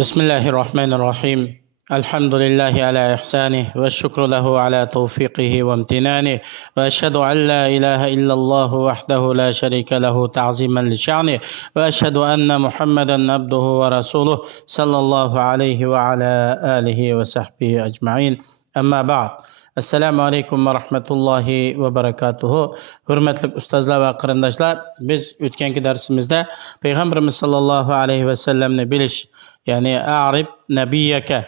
بسم الله الرحمن الرحيم. الحمد لله على إحسانه والشكر له على توفيقه وامتنانه، وأشهد أن لا إله إلا الله وحده لا شريك له تعظيما لشأنه، وأشهد أن محمدا عبده ورسوله صلى الله عليه وعلى آله وصحبه أجمعين. أما بعد. Assalamu alaikum va rahmatullohi va barakatuhu. Hurmatli ustozlar va qarindoshlar, biz o'tgangi darsimizda payg'ambarimiz sollallohu alayhi vasallamni bilish, ya'ni a'rib nabiyaka,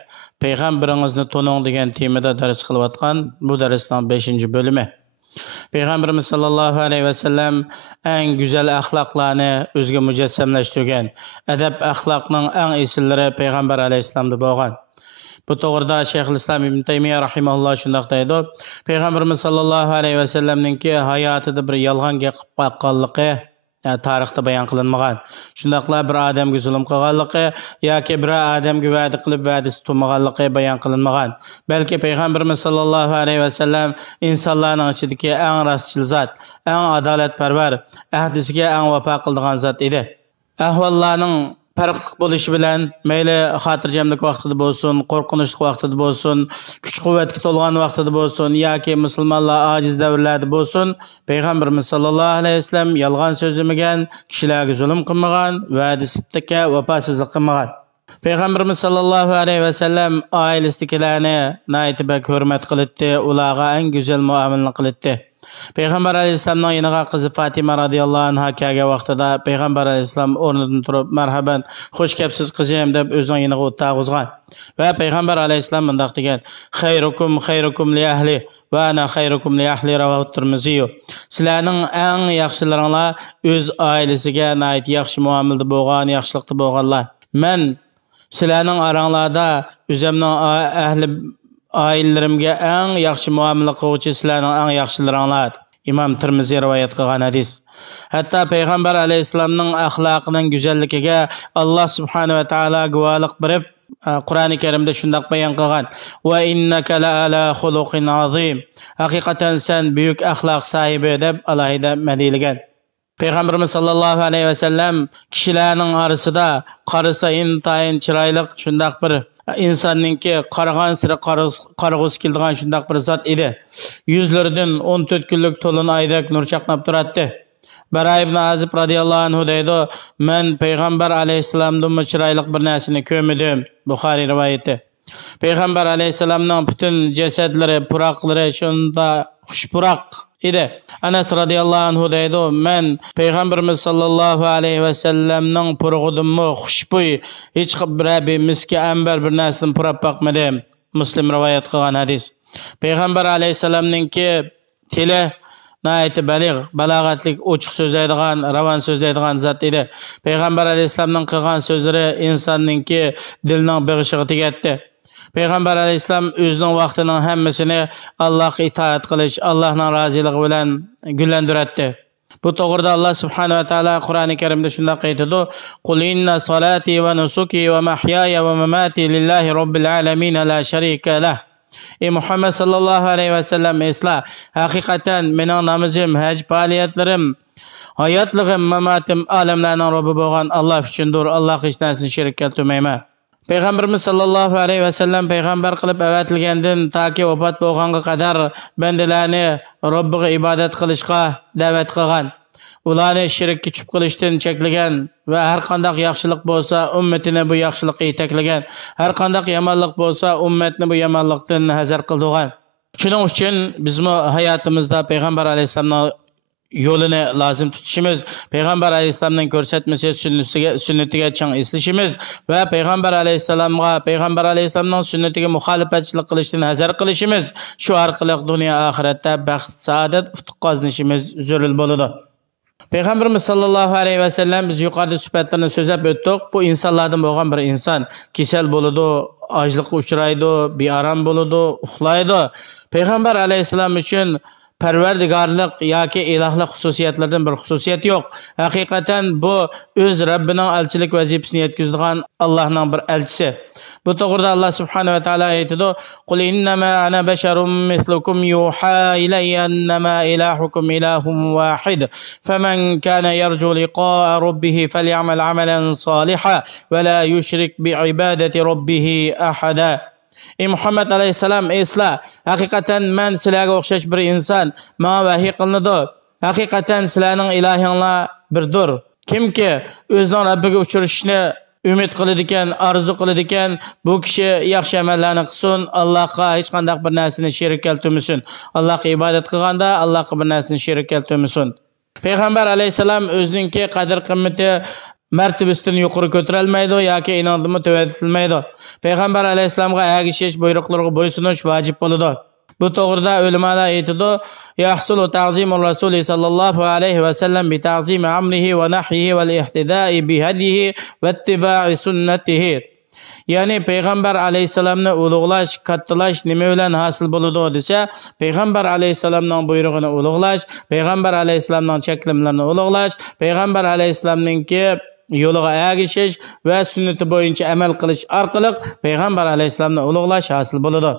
payg'ambaringizni to'ning degan temada dars qilayotgan bu darsning 5-bo'limi. Payg'ambarimiz sollallohu alayhi vasallam eng go'zal axloqlarni o'ziga mujassamlashtirgan, adab axloqning eng asillari payg'ambar alayhissalomda bo'lgan. Bu to'g'rida Shayxul Islom Ibn Taymiya rahimahulloh shundoq deydi: Payg'ambarimiz sollallohu alayhi vasallamningki hayotida bir yolg'on gap qilib qo'yganligi tarixda bayon qilinmagan. Shundoqla bir odamga zulm qilganligi yoki bir odamga va'da qilib va'dasi tutmaganligi bayon qilinmagan. Balki payg'ambarimiz sollallohu alayhi vasallam insonlarning ichidagi eng rostchil zot, eng adolatparvar, ahdisiga eng vafo qiladigan zot edi. Ahvollarning farqli bo'lishi bilan mayli xotirjamlik vaqtida bo'lsin, qo'rqinchli vaqtida bo'lsin, kuch-quvvatga to'lgan vaqtida bo'lsin yoki musulmonlar ojiz davrlarda bo'lsin, payg'ambarimiz sollallohu alayhi vasallam yolg'on so'zlamagan, kishilarga zulm qilmagan, va'dasiga vafosizlik qilmagan. Payg'ambarimiz sollallohu alayhi vasallam oilasidagilarni naytibak hurmat qildi, ularga eng go'zal muomala qildi. Payg'ambar alayhissalomning yeniga qizi Fatima radhiyallohu anha kelgan vaqtida payg'ambar alayhissalom o'rnidan turib marhaban, xush kelibsiz qizim deb o'zining yeniga o'tag'izgan va payg'ambar alayhissalom bunday degan: xayrukum li ahli va ana xayrukum li ahli rawahu Tirmiziy. Sizlarning eng yaxshilaringlar o'z oilasiga nayt yaxshi muomalada bo'lgan, yaxshilikda bo'lganlar. Men sizlarning oranglarda o'zimning ahli oilalarimga eng yaxshi muomala qiluvchi sizlarning eng yaxshilaringlar. Imom Tirmiziy rivoyat qilgan hadis. Hatto payg'ambar alayhissalomning axloqining go'zalligiga Alloh subhanahu va taolo guvohlik berib, Qur'oni Karimda shunday bayon qilgan: "Va innaka la ala xuluqin azim." Haqiqatan sen buyuk axloq sohibi deb alohida madhilagan. Payg'ambarimiz sollallohu alayhi vasallam kishilarning orasida qarasa intayin chiroyli shunday bir insonningki qaragan sira qarag'usi keladigan shunday bir zot edi. Yuzlaridan 14 kunlik to'lin oydak nur chaqnab turardi. Bara ibn Azib radhiyallohu anhu deydi: "Men payg'ambar alayhissalomdan chiroyli bir narsani ko'rmadim." Buxoriy rivoyati. Payg'ambar alayhissalomning butun jasadlari, puroqlari shunda xushpuroq edi. Anas radhiyallohu anhu deydi: "Men payg'ambarimiz sollallohu alayhi vasallamning purug'idanmi xushbo'y hech bir miski ambar bir narsani purab boqmadim." Muslim rivoyat qilgan hadis. Payg'ambar alayhissalomningki tili nayt baligh, balog'atlik, ochiq so'zlaydigan, ravon so'zlaydigan zot edi. Payg'ambar alayhissalomning qilgan so'zlari insonningki dilning beg'ishiga tegatdi. Payg'ambar alayhissalom o'zining vaqtining hammasini Allohga itoat qilish, Allohning roziligi bilan gullantiradi. Bu to'g'rida Alloh subhanahu va taolo Qur'oni Karimda shunday aytadi: "Qul inna solati va nusuki va mahyaya va mamati lillahi robbil alamin la sharika lah." Ey Muhammad sallallohu alayhi vasallam, esla, haqiqatan mening namozim, haj faoliyatlarim, hayotligim, mamatim olamlarning Robbi bo'lgan Alloh uchundir. Allohga hech narsani sherik keltirmayman. Payg'ambarimiz sollallohu alayhi vasallam payg'ambar qilib avatilgandan toki vafot bo'lganga qadar bandalarni Robbiga ibodat qilishga da'vat qilgan. Ularni shirkka tushib qilishdan cheklagan va har qanday yaxshilik bo'lsa ummatini bu yaxshilikka yetaklagan. Har qanday yomonlik bo'lsa ummatni bu yomonlikdan hazar qildigan. Shuning uchun bizmi hayotimizda payg'ambar alayhissalomning yo'lini lazım tutishimiz, payg'ambar alayhissalomning ko'rsatmasi sunnatiga chang eslashimiz va payg'ambar alayhissalomga, payg'ambar alayhissalomning sunnatiga muxolifatchilik qilishdan hazar qilishimiz, shu orqali dunyo oxiratda baxt, saodat, utuq qozonishimiz zarur bo'ladi. Payg'ambarimiz sollallohu alayhi vasallam biz yuqorida sifatlarini so'zlab o'tdik. Bu insonlardan bo'lgan bir inson kasal bo'ladi, ochlikqa uchraydi, bearam bo'ladi, uxlaydi. Payg'ambar alayhissalom uchun parvardigorlik yoki ilohlik xususiyatlardan bir xususiyat yo'q. Haqiqatan bu o'z Rabbining elchilik vazifasini yetkazadigan Allohning bir elchisi. Bu to'g'rida Alloh subhanahu va taolo aytadi: "Qul innama ana basharun mislukum yuha ilayya annama ilahukum ilahun wahid. Faman kana yarju liqa'a rabbih falyamal amalan salihan va la yushrik bi'ibadati rabbih ahada." Ey Muhammad alayhissalom, esla, haqiqatan men sizlarga o'xshash bir inson, menga vahiy qilinadi. Haqiqatan sizlarning ilahinglar birdir. Kimki o'zining Rabbiga uchrashishni umid qiladi ekan, arzu qiladi ekan, bu kishi yaxshi amallarni qilsin, Allohga hech qanday bir narsani sherik keltirmasin. Allohga ibodat qilganda Allohga bir narsani sherik keltirmasin. Payg'ambar alayhissalom o'zining qadr qimmati martabasidan yuqori ko'tarilmaydi yoki inondirmi to'vatilmaydi. Payg'ambar alayhissalomga ergashish, buyruqlarga bo'ysunish vojib bo'ladi. Bu to'g'rida ulamolar aytadi: "Yahsulu ta'zimur rasul sallallohu alayhi va sallam bi ta'zimi amrihi va nahyihi val ihtida'i bi hadihi va ittiba'i sunnatihi." Ya'ni payg'ambar alayhissalomni ulug'lash, kattalash nima bilan hosil bo'ladi desa, payg'ambar alayhissalomning buyrug'ini ulug'lash, payg'ambar alayhissalomning cheklimlarini ulug'lash, payg'ambar alayhissalomningki yo'liga ergashish va sunnati bo'yicha amal qilish orqali payg'ambar alayhissalomni ulug'lash hosil bo'ladi.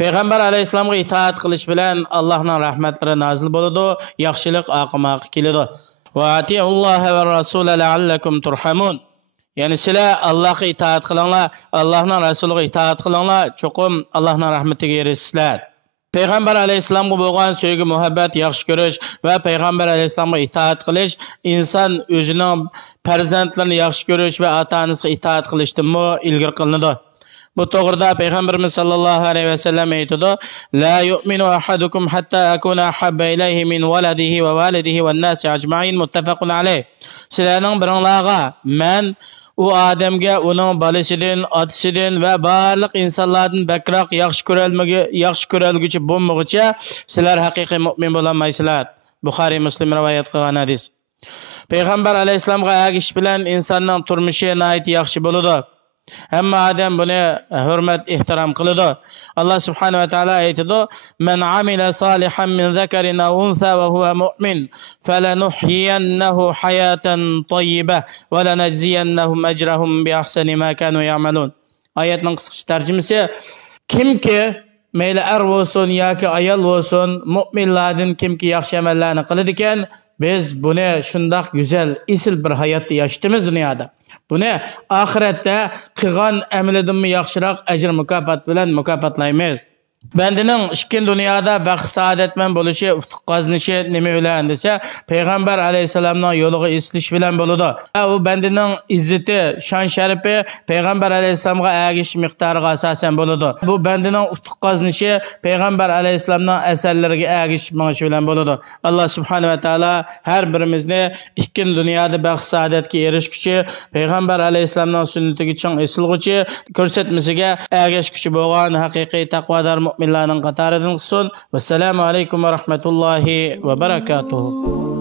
Payg'ambar alayhissalomga itoat qilish bilan Allohning rahmatlari nozil bo'ladi, yaxshilik oqibatga keladi. Va atiulloha va rasula la'allakum turhamun. Ya'ni sizlar Allohga itoat qilinglar, Allohning rasuliga itoat qilinglar, cho'qim Allohning rahmatiga erishsizlar. Payg'ambar alayhissalomga bo'lgan sevgi, muhabbat, yaxshi ko'rish va payg'ambar alayhissalomga itoat qilish inson o'zining farzandlarini yaxshi ko'rish va ota-onasiga itoat qilishdan ilgari qilinadi. Bu to'g'rida payg'ambarimiz sallallohu alayhi va sallam aytadi: "La yu'minu ahadukum hatta akuna habba ilayhi min waladihi va walidihi wan nasi ajma'in." Muttafaqun alayh. Sizlarning biringlarga men u odamga uning bolasidan, otasidan va barliq insonlardan bakroq yaxshi ko'ralguchi bo'lmaguncha sizlar haqiqiy mu'min bo'lolmaysizlar. Buxoriy Muslim rivoyat qilgan hadis. Payg'ambar alayhissalomga ergashish bilan insonning turmushi nihoyat yaxshi bo'ladi. Hamma odam buni hurmat, ehtirom qiladi. Alloh subhanahu va taolo aytadi: "Man amila solihan min zakarin aw untha va huwa mu'min, falanuhyiyannahu hayatan tayyibah va lanajziyannahum ajrahum bi ahsani ma kanu ya'malun." Oyatning qisqacha tarjimasi: kimki mayli er bo'lsin yoki ayol bo'lsin, mu'minlardan kimki yaxshi amallarni qiladi ekan, biz buni shundoq go'zal, isil bir hayotda yashaymiz dunyoda. Buni oxiratda qilgan amalidan yaxshiroq ajr mukofot bilan mukofotlaymiz. Bandining ishkin dunyoda baxt saodatman bo'lishi, ufq qozonishi nima bilan desa, payg'ambar alayhissalomning yo'liga isilish bilan bo'ladi. U bandining izzati, shon sharifi payg'ambar alayhissalomga ergashish miqdoriga asosan bo'ladi. Bu bandining ufq qozonishi payg'ambar alayhissalomning asarlariga ergashish bilan bo'ladi. Alloh subhanahu va taolo har birimizni ishkin dunyoda baxt saodatga erishguchi, payg'ambar alayhissalomning sunnatiga ching isilguchi, ko'rsatmasiga ergashguchi bo'lgan haqiqiy taqvodor mu'minlarning qatoridan qilsin. Vassalamu alaykum va rahmatullohi va barakatuh.